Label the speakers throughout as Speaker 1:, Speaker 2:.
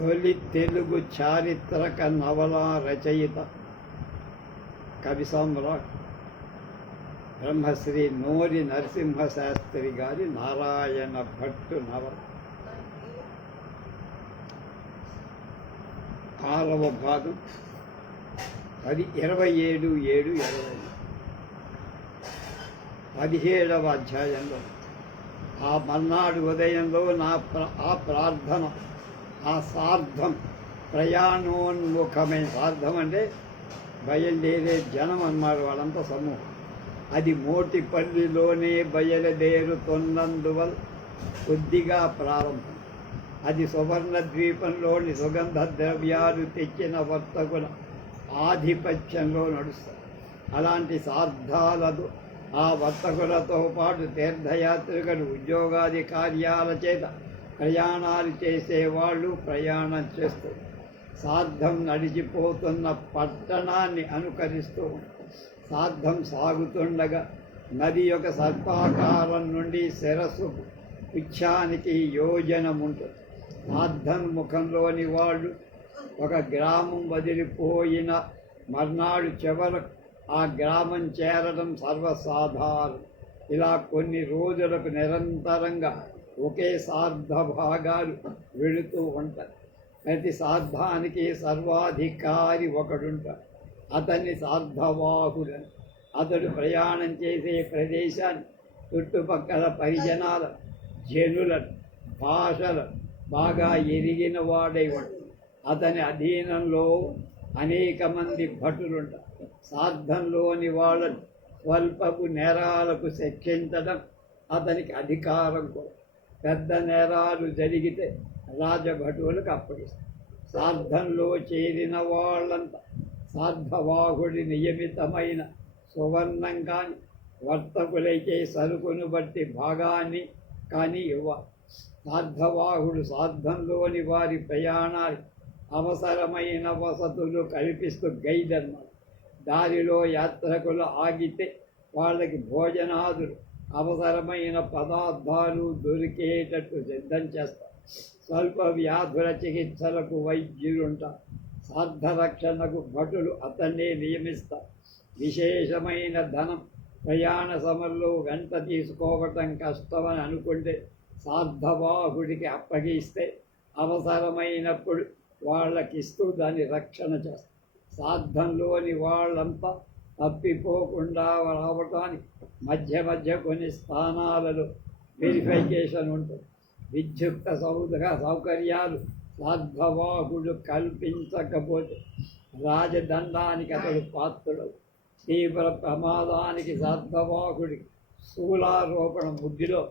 Speaker 1: తొలి తెలుగు చారిత్రక నవల రచయిత కవి సమ్రాట్ బ్రహ్మశ్రీ నోరి నరసింహశాస్త్రి గారి నారాయణ భట్టు నవల. ఆరవ భాగం పది ఇరవై ఏడు ఏడు ఇరవై పదిహేడవ అధ్యాయంలో ఆ మర్నాడు ఉదయంలో నా ప్ర ఆ ప్రార్థన ఆ సార్థం ప్రయాణోన్ముఖమైన సార్థం అంటే బయలుదేరే జనం అన్నారు వాళ్ళంతా సమూహం. అది మోటిపల్లిలోనే బయలుదేరుతున్నందువల్ల కొద్దిగా ప్రారంభం. అది సువర్ణ ద్వీపంలోని సుగంధ ద్రవ్యాలు తెచ్చిన వర్తకుల ఆధిపత్యంలో నడుస్తారు అలాంటి సార్థాలదు. ఆ వర్తకులతో పాటు తీర్థయాత్రికులు ఉద్యోగాది కార్యాల చేత ప్రయాణాలు చేసేవాళ్ళు ప్రయాణం చేస్తూ సార్థం నడిచిపోతున్న పట్టణాన్ని అనుకరిస్తూ ఉంటారు సార్థం సాగుతుండగా నది యొక్క సర్పాకారం నుండి శిరస్సు పుచ్ఛానికి యోజన ఉంటుంది సార్థం ముఖంలోని వాళ్ళు ఒక గ్రామం వదిలిపోయిన మర్నాడు చివరకు ఆ గ్రామం చేరడం సర్వసాధారణం. ఇలా కొన్ని రోజులకు నిరంతరంగా ఒకే సార్థ భాగాలు వెళుతూ ఉంటాయి ప్రతి సార్ధానికి సర్వాధికారి ఒకడుంటాడు. అతన్ని సార్థవాహుడని అతడు ప్రయాణం చేసే ప్రదేశాన్ని చుట్టుపక్కల పరిజనాల జనులను భాషలు బాగా ఎరిగిన వాడై ఉంటాడు అతని అధీనంలో అనేక మంది భటులుంటారు. సార్థంలోని వాళ్ళని స్వల్పపు నేరాలకు శిక్షించడం అతనికి అధికారం కూడా. పెద్ద నేరాలు జరిగితే రాజభటువులకు అప్పగిస్తారు. సార్థంలో చేరిన వాళ్ళంతా సార్థవాహుడి నియమితమైన సువర్ణం కానీ వర్తకులైతే సరుకును బట్టి భాగాన్ని కానీ ఇవ్వాలి. సార్థవాహుడు సార్థంలోని వారి ప్రయాణాలు అవసరమైన వసతులు కల్పిస్తూ గైడ్ అన్నారు దారిలో యాత్రకులు ఆగితే వాళ్ళకి భోజనాదులు అవసరమైన పదార్థాలు దొరికేటట్టు సిద్ధం చేస్తారు స్వల్ప వ్యాధుల చికిత్సలకు వైద్యులుంటారు సార్థరక్షణకు భటులు అతన్నే నియమిస్తారు విశేషమైన ధనం ప్రయాణ సమయంలో వెంట తీసుకోవటం కష్టమని అనుకుంటే సార్థవాహుడికి అప్పగిస్తే అవసరమైనప్పుడు వాళ్ళకిస్తూ దాన్ని రక్షణ చేస్తారు సార్థంలోని వాళ్ళంతా తప్పిపోకుండా రావటానికి మధ్య మధ్య కొన్ని స్థానాలలో వెరిఫికేషన్ ఉంటుంది. విద్యుక్త సౌధ సౌకర్యాలు సాధ్వవాహుడు కల్పించకపోతే రాజదండానికి అతడు పాత్రుడు తీవ్ర ప్రమాదానికి సాధ్వవాహుడి శూలారోపణ బుద్ధిలో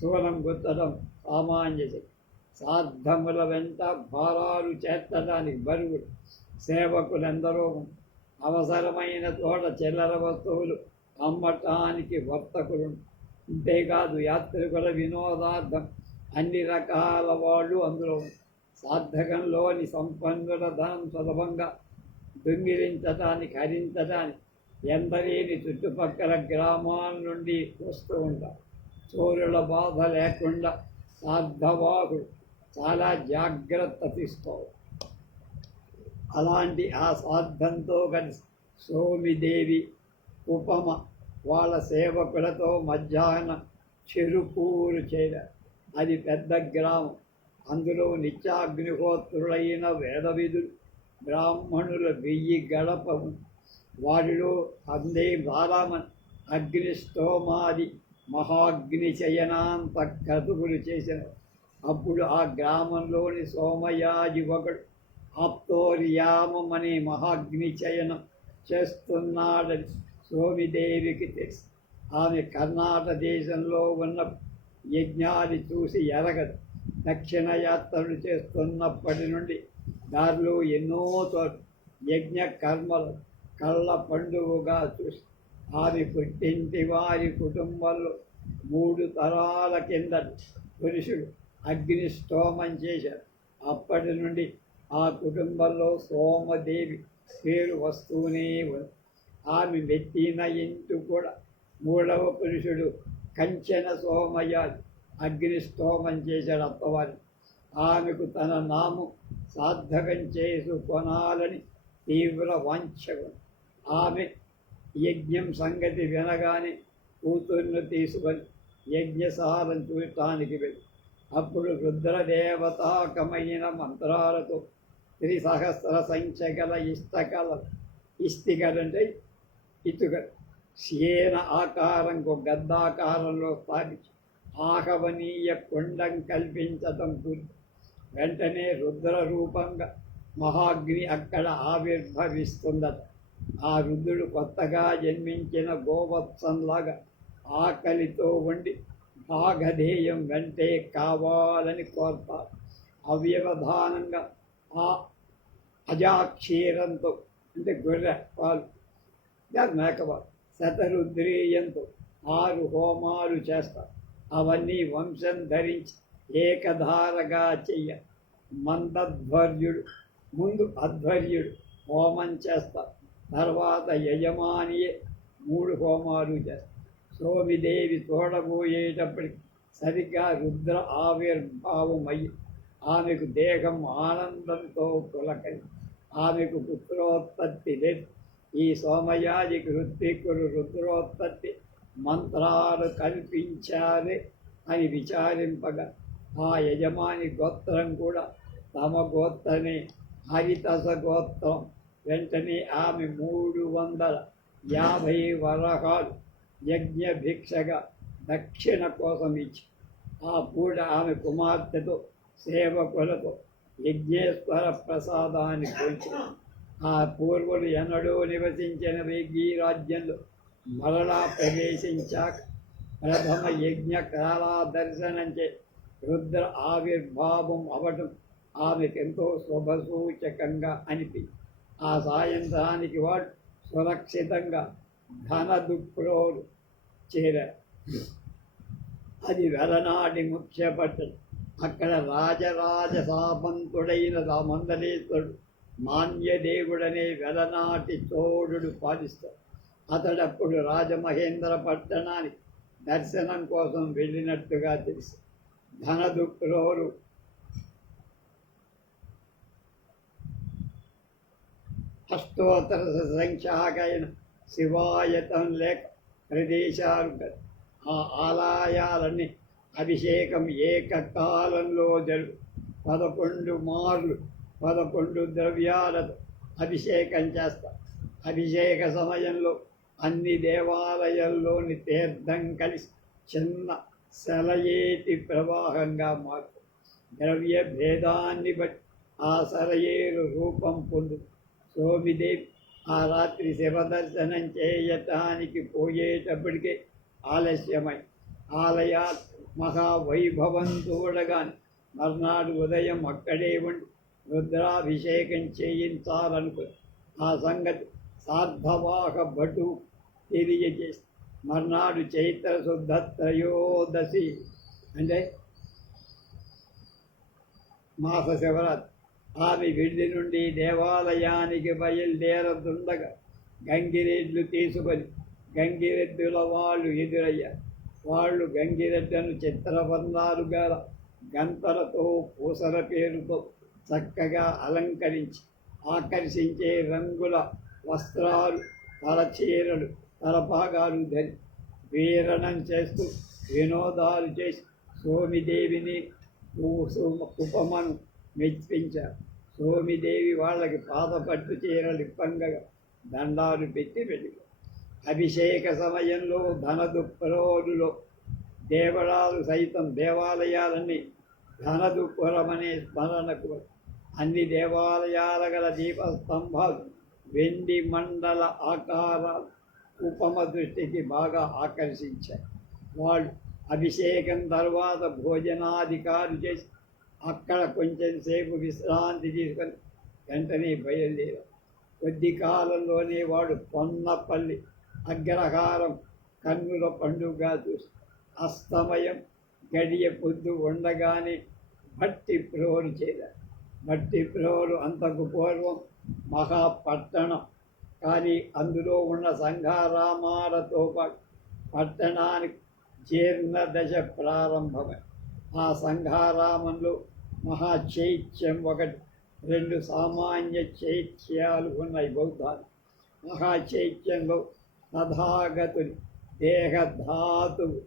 Speaker 1: శూలం గుత్తడం సామాన్యత సాధముల వెంట భారాలు చేర్చడానికి బరువుడు సేవకులెందరో అవసరమైన తోట చిల్లర వస్తువులు అమ్మటానికి వర్తకులు అంతేకాదు యాత్రికుల వినోదార్థం అన్ని రకాల వాళ్ళు అందులో సార్థకంలోని సంపన్నుల ధనం సులభంగా దొంగిలించటానికి హరించటానికి ఎందరేని చుట్టుపక్కల గ్రామాల నుండి వస్తూ ఉంటారు. చోరుల బాధ లేకుండా సార్థవాహుడు చాలా జాగ్రత్త తీసుకోవాలి. అలాంటి ఆ స్వార్థంతో కలిసి సోమిదేవి ఉపమ వాళ్ళ సేవకులతో మధ్యాహ్నం చెరుకూరు చేర. అది పెద్ద గ్రామం. అందులో నిత్యాగ్నిహోత్రులైన వేదవిధులు బ్రాహ్మణుల వెయ్యి గడప వారిలో అందే బాలామన్ అగ్నిస్తోమాది మహాగ్ని చయనాంత క్రతువులు చేశారు అప్పుడు ఆ గ్రామంలోని సోమయాజి ఒకడు ఆప్తోర్యామం మహాగ్ని చయనం చేస్తున్నాడని సోమిదేవికి తెలుసు. ఆమె కర్ణాటక దేశంలో ఉన్న యజ్ఞాన్ని చూసి ఎరగదు. దక్షిణ యాత్రలు చేస్తున్నప్పటి నుండి దారిలో ఎన్నో చోట్ల యజ్ఞ కర్మలు కళ్ళ పండుగగా చూసి ఆమె పుట్టింటి వారి కుటుంబంలో మూడు తరాల కింద పురుషుడు అగ్ని స్తోమం చేశారు అప్పటి నుండి ఆ కుటుంబంలో సోమదేవి పేరు వస్తూనే ఉంది. ఆమె మెత్తిన ఇంటి కూడా మూడవ పురుషుడు కంచెన సోమయ్య అగ్ని స్తోమం చేశాడు అత్తవారి ఆమెకు తన నాము సార్థకం చేసుకొనాలని తీవ్ర వాంఛకు. ఆమె యజ్ఞం సంగతి వినగానే కూతుర్ను తీసుకొని యజ్ఞసారం చూడటానికి వెళ్ళి. అప్పుడు రుద్రదేవతాకమైన మంత్రాలతో త్రిసహస్ర సంఖ్య గల ఇష్టకల అంటే ఇటుక. సేన ఆకారంకు గద్దాకారంలో స్థాపించి ఆహవనీయ కొండం కల్పించటం పూర్తి. వెంటనే రుద్ర రూపంగా మహాగ్ని అక్కడ ఆవిర్భవిస్తుందట. ఆ రుద్రుడు కొత్తగా జన్మించిన గోవత్సంలాగా ఆకలితో ఉండి భాగధేయం వెంటే కావాలని కోరతారు అవ్యవధానంగా ఆ అజాక్షీరంతో అంటే గొర్రె పాలు మేకపాలు శతరుద్రేయంతో ఆరు హోమాలు చేస్తారు. అవన్నీ వంశం ధరించి ఏకధారగా చెయ్య. మందధ్వర్యుడు ముందు అధ్వర్యుడు హోమం చేస్తారు. తర్వాత యజమానియే మూడు హోమాలు చేస్తారు. సోమిదేవి తోడబోయేటప్పటికి సరిగ్గా రుద్ర ఆవిర్భావమయ్యి ఆమెకు దేహం ఆనందంతో పులకరి ఆమెకు పుత్రోత్పత్తి ఈ సోమయాజి ఋత్వికుడు రుద్రోత్పత్తి మంత్రాలు కల్పించారే అని విచారింపగా ఆ యజమాని గోత్రం కూడా తమ గోత్రమే. హరితస గోత్రం. వెంటనే ఆమె మూడు వందల యాభై వరహాలు యజ్ఞ భిక్షగా దక్షిణ కోసం ఇచ్చి ఆ పూట ఆమె కుమార్తెతో సేవకులతో యజ్ఞేశ్వర ప్రసాదాన్ని పోల్చి ఆ పూర్వులు ఎన్నడూ నివసించిన వేగి రాజ్యంలో మరలా ప్రవేశించాక ప్రథమ యజ్ఞ కాలా దర్శనం చే రుద్ర ఆవిర్భావం అవటం ఆమెకెంతో శుభసూచకంగా అనిపి ఆ సాయంత్రానికి వాడు సురక్షితంగా ఘన దుఃఖులోడు చేరారు అది వెలనాటి ముఖ్య పట్టణం అక్కడ రాజరాజ సామంతుడైన మందలేశ్వరుడు మాన్యదేవుడనే వెలనాటి చోడుడు పాలిస్తాడు. అతడప్పుడు రాజమహేంద్ర పట్టణానికి దర్శనం కోసం వెళ్ళినట్టుగా తెలుసు. ధనదుక్కులోరు అష్టోత్తర సంఖ్యాకైన శివాయతం లేక ప్రదేశాలు ఆ ఆలయాలన్నీ అభిషేకం ఏకకాలంలో జరుగు పదకొండు మార్లు పదకొండు ద్రవ్యాలతో అభిషేకం చేస్తా. అభిషేక సమయంలో అన్ని దేవాలయాల్లోని తీర్థం కలిసి చిన్న సెలయేటి ప్రవాహంగా మారుతుంది. ద్రవ్య భేదాన్ని బట్టి ఆ సరయేరు రూపం పొందు సోమిదేవి ఆ రాత్రి శివదర్శనం చేయటానికి పోయేటప్పటికే ఆలస్యమై ఆలయా మహావైభవం చూడగానే మర్నాడు ఉదయం అక్కడే ఉండి. రుద్రాభిషేకం చేయించాలనుకుని ఆ సంగతి సార్ధవాహ భటు తెలియజేసి మర్నాడు చైత్ర శుద్ధ త్రయోదశి అంటే మాస శివరాత్రి. ఆమె విడిది నుండి దేవాలయానికి బయలుదేరదుండగా గంగిరెడ్లు తీసుకొని గంగిరెద్దుల వాళ్ళు ఎదురయ్యారు. వాళ్ళు గంగిరెడ్డను చిత్రవర్ణాలు గల గంతలతో పూసల పేరుతో చక్కగా అలంకరించి ఆకర్షించే రంగుల వస్త్రాలు తలచీరలు తలభాగాలు ధరి వీరణం చేస్తూ వినోదాలు చేసి సోమిదేవిని ఉపమను మెచ్చించారు సోమిదేవి వాళ్ళకి పాదపట్టు చీరలు ఇప్పంగా దండాలు పెట్టి వెళ్ళి అభిషేక సమయంలో ధనదుప్పరోడులో దేవరాలు సైతం దేవాలయాలన్నీ ధనదుపురమనే స్మరణకు అన్ని దేవాలయాల గల దీపస్తంభాలు వెండి మండల ఆకారాలు ఉపమ దృష్టికి బాగా ఆకర్షించాయి. వాళ్ళు అభిషేకం తర్వాత భోజనాధికారు చేసి అక్కడ కొంచెం సేపు విశ్రాంతి తీసుకొని వెంటనే బయలుదేరారు. కొద్ది కాలంలోనే వాడు పొన్నపల్లి అగ్రహారం కన్నుల పండుగ చూసి అస్తమయం గడియ పొద్దు ఉండగానే భట్టి ప్రోలు చేశారు భట్టి ప్రోలు అంతకు పూర్వం మహాపట్టణం. కానీ అందులో ఉన్న సంఘారామాలతో పాటు పట్టణానికి జీర్ణ దశ ప్రారంభమై. ఆ సంఘారామంలో మహా చైత్యం ఒకటి రెండు సామాన్య చైత్యాలు ఉన్నాయి బౌద్ధాలు. మహా చైత్యంలో తథాగతుని దేహధాతువు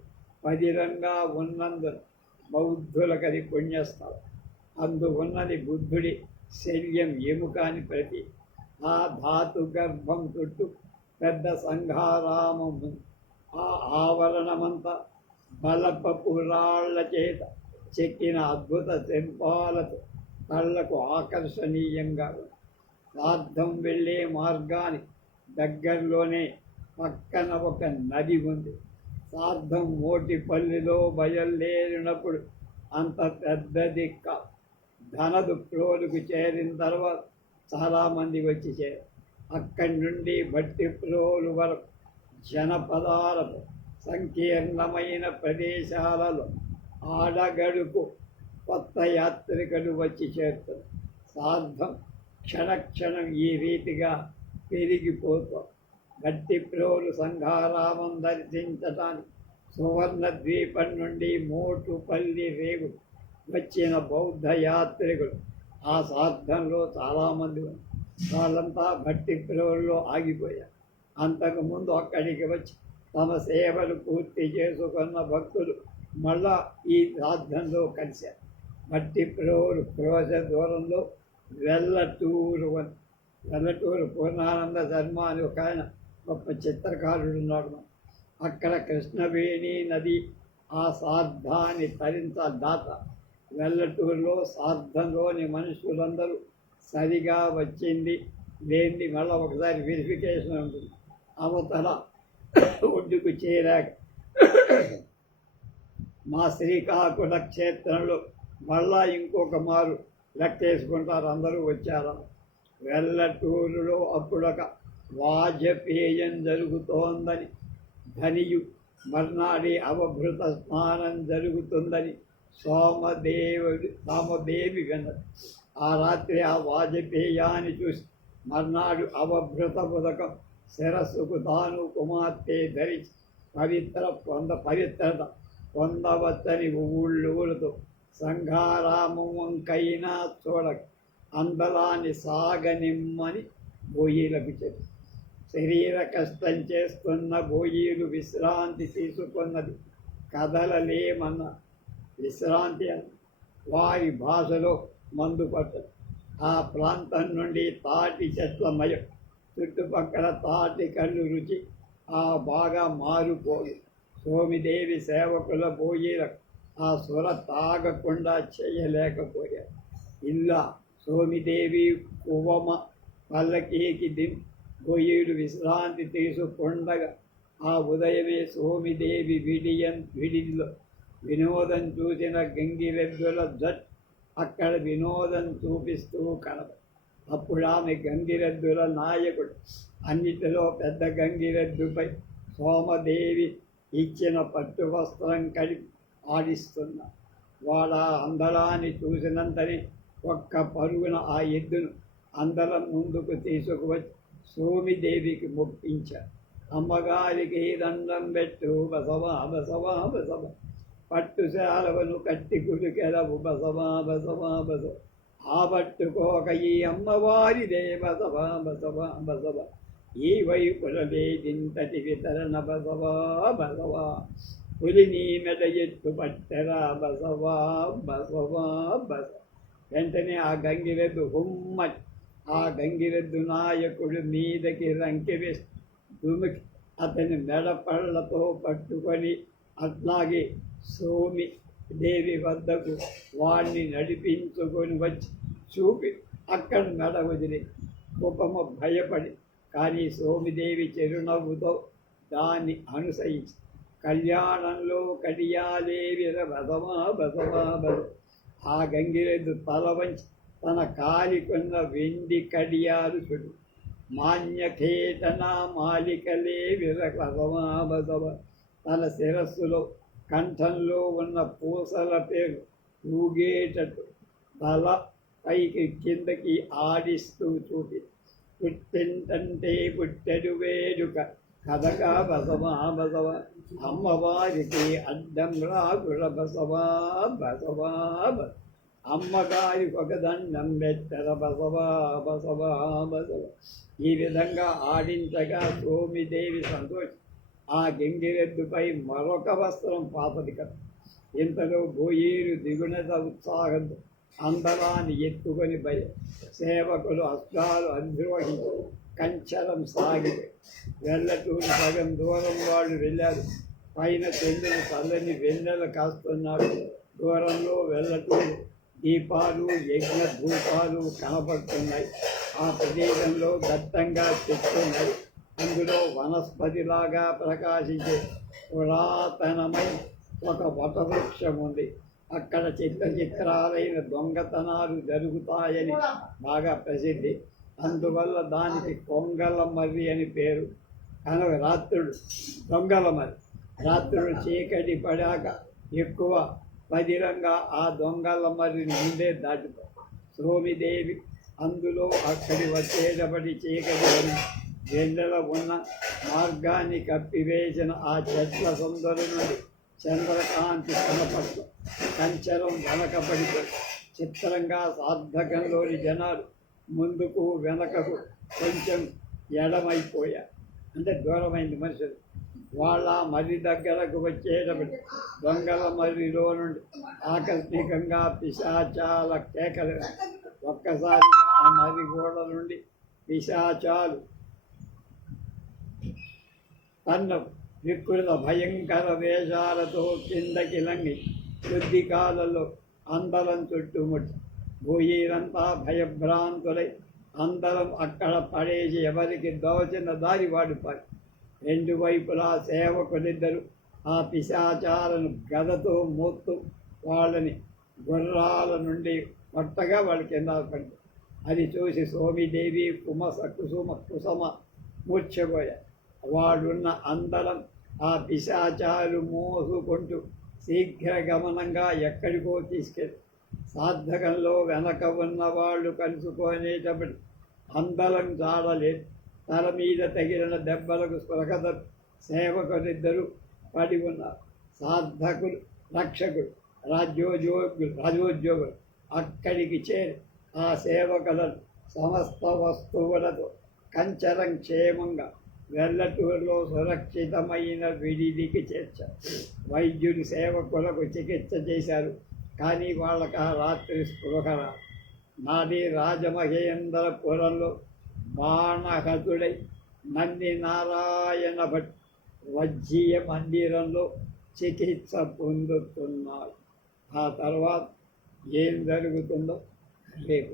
Speaker 1: పదిలంగా ఉన్నందున బౌద్ధులకది పుణ్యస్థలం. అందు ఉన్నది బుద్ధుడి శల్యం ఎముకాని ప్రతి. ఆ ధాతు గర్భం చుట్టూ పెద్ద సంఘారామం ఉంది ఆ ఆవరణమంతా బలపపు రాళ్ళ చేత చెక్కిన అద్భుత శిల్పాలతో కళ్ళకు ఆకర్షణీయంగా ఉంది. సార్థం వెళ్ళే మార్గానికి దగ్గరలోనే పక్కన ఒక నది ఉంది. సార్థం మోటిపల్లిలో బయలుదేరినప్పుడు అంత పెద్దది ధనదు ప్రోలుకు చేరిన తర్వాత చాలామంది వచ్చి చేరు అక్కడి నుండి బట్టి ప్రోలు వరకు జనపదాలకు సంకీర్ణమైన ప్రదేశాలలో ఆడగడుకు కొత్త యాత్రికులు వచ్చి చేరుతారు. సార్థం క్షణక్షణం ఈ రీతిగా పెరిగిపోతాం గట్టి ప్రోలు సంఘారామం దర్శించటానికి సువర్ణ ద్వీపం నుండి మోటుపల్లి రేగుడు వచ్చిన బౌద్ధ యాత్రికులు. ఆ సార్థంలో చాలామంది వాళ్ళంతా భట్టి ప్రోల్లో ఆగిపోయారు అంతకుముందు అక్కడికి వచ్చి తమ సేవలు పూర్తి చేసుకున్న భక్తులు మళ్ళా ఈ సార్థంలో కలిశారు. మట్టి ప్రోలు క్రోశ దూరంలో వెల్లటూరు వెల్లటూరు పూర్ణానంద శర్మ అని ఒక ఆయన గొప్ప చిత్రకారుడు ఉన్నాడు అక్కడ కృష్ణవేణి నది ఆ సార్థాన్ని తరించ దాత. వెల్లటూరులో సార్థంలోని మనుషులందరూ సరిగా వచ్చింది. లేని మళ్ళీ ఒకసారి వెరిఫికేషన్ ఉంటుంది. అవతల ఒడ్డుకు చేరాక మా శ్రీకాకుళ క్షేత్రంలో మళ్ళా ఇంకొక మారు లెక్కేసుకుంటారు. అందరూ వచ్చారా. వెల్లటూరులో అప్పుడొక వాజపేయం జరుగుతోందని ధనియు మర్నాడి అవభృత స్నానం జరుగుతుందని సోమదేవుడు సోమదేవి విన్నది. ఆ రాత్రి ఆ వాజపేయాన్ని చూసి మర్నాడు అవభృత పుదకం శిరస్సుకు తాను కుమార్తె ధరించి పవిత్ర పొంద పవిత్రత పొందవచ్చని ఊళ్ళూరుతో సంఘారామంకైనా చూడక అందలాన్ని సాగనిమ్మని బోయిలకు చెప్పి శరీర కష్టం చేస్తున్న భోజీలు విశ్రాంతి తీసుకున్నది. కదలలేమన్న విశ్రాంతి అని వారి భాషలో మందు పట్టదు ఆ ప్రాంతం నుండి తాటి చెట్ల మయం చుట్టుపక్కల తాటి కళ్ళు రుచి ఆ బాగా మారిపోయి సోమిదేవి సేవకుల బోయిలకు ఆ స్వర తాగకుండా చేయలేకపోయారు. ఇలా సోమిదేవి కువమ పల్లకీకి దిం బొయ్యుడు విశ్రాంతి తీసుకుండగా ఆ ఉదయమే సోమిదేవి విడియన్ విడిలో వినోదం చూసిన గంగిరెద్దుల జట్ అక్కడ వినోదం చూపిస్తూ కనబ అప్పుడు ఆమె గంగిరెద్దుల నాయకుడు. అన్నిటిలో పెద్ద గంగిరెద్దుపై సోమదేవి ఇచ్చిన పట్టు వస్త్రం కలిపి ఆడిస్తున్నా. వాళ్ళ అందరాన్ని చూసినంతనే ఒక్క పరుగున ఆ ఎద్దును అందరం ముందుకు తీసుకువచ్చి సోమిదేవికి మొప్పించ. అమ్మగారికి దండం పెట్టు బసవా బసవా బసవ. పట్టుశాలవను కట్టి కుడికెలవు బసవా బసవా బసవ. ఆ పట్టుకోక ఈ అమ్మవారిదే బసవా బసవా బసవ. ఈ వైపులలే దింతటి వితరణ బసవా బసవా. పులిని మెడ ఎత్తు పట్టరా బసవా బసవా బస వెంటనే ఆ గంగి వెబ్బు హుమ్మట్ ఆ గంగిరెద్దు నాయకుడు మీదకి రంకె వేసి దుమికి అతని మెడపళ్ళతో పట్టుకొని అట్లాగే సోమి దేవి వద్దకు వాణ్ణి నడిపించుకొని వచ్చి చూపి అక్కడ మెడ వదిలి కుపమ భయపడి కానీ సోమిదేవి చిరునవ్వుతో దాన్ని అనుసరించి కళ్యాణంలో కడియాలేవి బసమా బసమా బస ఆ గంగిరెద్దు తల వంచి తన కాలికున్న వెండి కడియారుసుడు మాన్యఖేతనా మాలికలే విరకసమా బసవ తన శిరస్సులో కంఠంలో ఉన్న పూసల పేరు ఊగేటట్టు. తల పైకి కిందకి ఆడిస్తూ చూపి. పుట్టింటంటే పుట్టెడు వేడుక. కథగా బసవా బసవ అమ్మవారికి అడ్డం రాకుల బసవా బసవా బస అమ్మగారి ఒకదండం మెత్తర బసవా బసవా బసవ. ఈ విధంగా ఆడించగా సోమిదేవి సంతోషం. ఆ గంగిరెద్దుపై మరొక వస్త్రం పాతది కదా. ఇంతలో భూయీరు దిగుణత ఉత్సాహంతో అందరాన్ని ఎత్తుకొని భయ సేవకులు అస్త్రాలు అధిరోహించి కంచరం సాగి వెళ్ళటూరు సగం దూరం వాళ్ళు వెళ్ళారు. పైన చెందిన చల్లని వెన్నెల కాస్తున్నాడు దూరంలో వెళ్ళటూరు దీపాలు యజ్ఞ ధూపాలు కనబడుతున్నాయి. ఆ ప్రదేశంలో దట్టంగా చెప్తున్నాయి అందులో వనస్పతిలాగా ప్రకాశించే పురాతనమై ఒక వటవృక్షం ఉంది అక్కడ చిత్ర చిత్రాలైన దొంగతనాలు జరుగుతాయని బాగా ప్రసిద్ధి. అందువల్ల దానికి కొంగల మర్రి అని పేరు. కనుక రాత్రుడు దొంగల మర్రి. రాత్రుడు చీకటి పడాక ఎక్కువ బహిరంగ ఆ దొంగల మరి ముందే దాటుతాం సోమిదేవి అందులో అక్కడి వచ్చేటప్పటి చీకటి వరి వెన్నెల ఉన్న మార్గాన్ని కప్పివేసిన ఆ చెట్ల సొందర నుండి చంద్రకాంతి కనపట్ల కంచరం వెనకబడిపోయి చిత్రంగా సార్థకంలోని జనాలు ముందుకు వెనకకు కొంచెం ఎడమైపోయారు. అంటే దూరమైంది మనుషులు వాళ్ళ మరి దగ్గరకు వచ్చేటప్పుడు దొంగల మరిలో నుండి ఆకస్మికంగా పిశాచాల కేకలు ఒక్కసారిగా ఆ మరి గోడ నుండి పిశాచాలు తన వికృత భయంకర వేషాలతో కిందకి లంగి కొద్ది కాలంలో అందరం చుట్టుముట్టి భూయిరంతా భయభ్రాంతులై అందరం అక్కడ పడేసి ఎవరికి దోచిన దారి వాడు పడి రెండు వైపులా సేవకులిద్దరు ఆ పిశాచాలను గదతో మోత్తు వాళ్ళని గుర్రాల నుండి కొట్టగా వాళ్ళు కింద పడి అది చూసి సోమిదేవి కుమస కుసుమ కుసమ మూర్చబోయారు వాడున్న అందరం ఆ పిశాచాలు మోసుకుంటూ శీఘ్ర గమనంగా ఎక్కడికో తీసుకెళ్ళి సార్థకంలో వెనక ఉన్న వాళ్ళు కలుసుకునేటప్పుడు అందరం చాడలేదు తల మీద తగిలిన దెబ్బలకు స్పృహత సేవకులిద్దరూ పడి ఉన్నారు. సార్థకులు రక్షకులు రాజ్యోద్యోగులు రాజోద్యోగులు అక్కడికి చేరి ఆ సేవకులను సమస్త వస్తువులతో కంచరం క్షేమంగా వెల్లటూరులో సురక్షితమైన విడిదికి చేర్చారు. వైద్యులు సేవకులకు చికిత్స చేశారు. కానీ వాళ్ళకి ఆ రాత్రి స్పృహ రాదు. నాది రాజమహేంద్రపురంలో బాణహతుడై నంది నారాయణ భట్ వజ్జీయ మందిరంలో చికిత్స పొందుతున్నారు ఆ తర్వాత ఏం జరుగుతుందో రేపు